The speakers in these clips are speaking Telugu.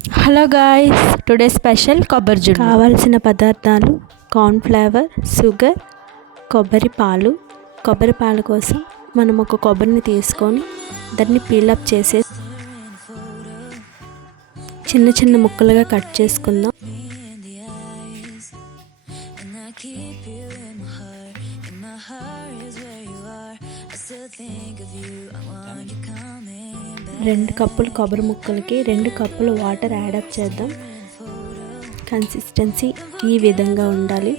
హలో గాయ్స్ టుడే స్పెషల్ కొబ్బరి జున్ను కావాల్సిన పదార్థాలు కార్న్ఫ్లవర్ షుగర్ కొబ్బరి పాలు కొబ్బరి పాల కోసం మనం ఒక కొబ్బరిని తీసుకొని దాన్ని పీలప్ చేసే చిన్న చిన్న ముక్కలుగా కట్ చేసుకుందాం think of you. I want you coming. రెండు కప్పులు కొబ్బరి ముక్కలకి రెండు కప్పులు వాటర్ యాడప్ చేద్దాం. కన్సిస్టెన్సీ ఈ విధంగా ఉండాలి.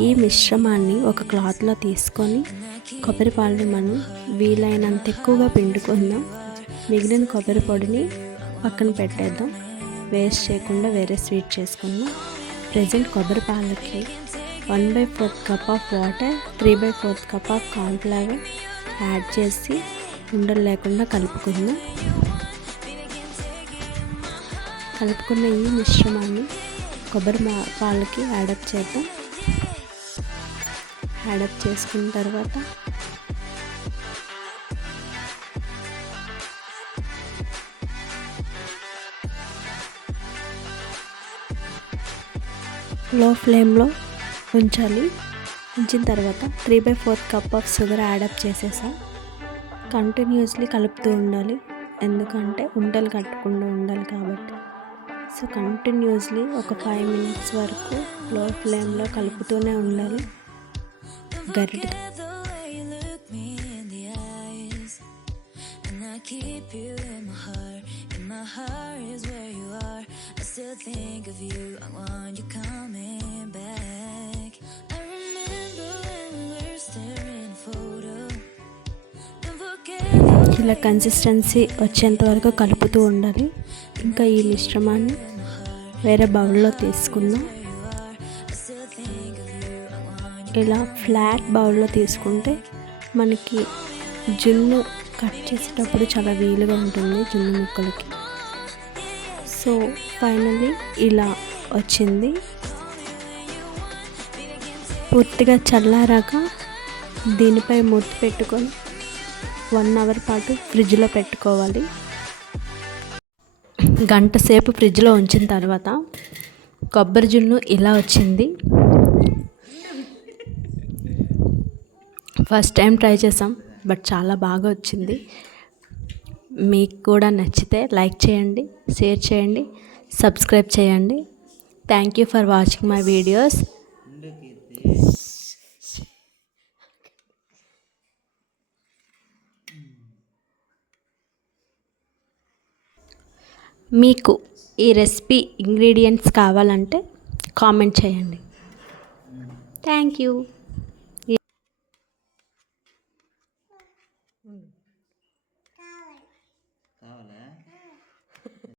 ఈ మిశ్రమాన్ని ఒక క్లాత్లో తీసుకొని కొబ్బరి పాలని మనం వీలైనంత ఎక్కువగా పిండుకుందాం. మిగిలిన కొబ్బరి పొడిని పక్కన పెట్టేద్దాం. వేస్ట్ చేయకుండా వేరే స్వీట్ చేసుకుందాం. ప్రజెంట్ కొబ్బరి పాలకి one by fourth cup of water three by fourth cup of cornflour add చేసి ఉండలు లేకుండా కలుపుకుందాం కలుపుకున్న ఈ మిశ్రమాన్ని కొబ్బరి మా పాలకి యాడప్ చేద్దాం. యాడప్ చేసుకున్న తర్వాత లో ఫ్లేమ్లో ఉంచాలి. ఉంచిన తర్వాత three by fourth cup of sugar add up చేసేసాం. కంటిన్యూస్లీ కలుపుతూ ఉండాలి. ఎందుకంటే ఉండలు కట్టకుండా ఉండాలి కాబట్టి. సో కంటిన్యూస్లీ ఒక ఫైవ్ మినిట్స్ వరకు లో ఫ్లేమ్లో కలుపుతూనే ఉండాలి. గరిట Think of you, I want you coming. ఇలా కన్సిస్టెన్సీ వచ్చేంత వరకు కలుపుతూ ఉండాలి. ఇంకా ఈ మిశ్రమాన్ని వేరే బౌల్లో తీసుకుందాం. ఇలా ఫ్లాట్ బౌల్లో తీసుకుంటే మనకి జున్ను కట్ చేసేటప్పుడు చాలా వీలుగా ఉంటుంది జున్ను ముక్కలకి. సో ఫైనల్లీ ఇలా వచ్చింది. పూర్తిగా చల్లారాక దీనిపై మూత పెట్టుకొని వన్ అవర్ పాటు ఫ్రిడ్జ్లో పెట్టుకోవాలి. గంట సేపు ఫ్రిడ్జ్లో ఉంచిన తర్వాత కొబ్బరి జున్ను ఇలా వచ్చింది. ఫస్ట్ టైం ట్రై చేసాం బట్ చాలా బాగా వచ్చింది. మీకు కూడా నచ్చితే లైక్ చేయండి షేర్ చేయండి సబ్స్క్రైబ్ చేయండి. Thank you for watching my videos. మీకు ఈ రెసిపీ ఇంగ్రీడియంట్స్ కావాలంటే కామెంట్ చేయండి. Thank you.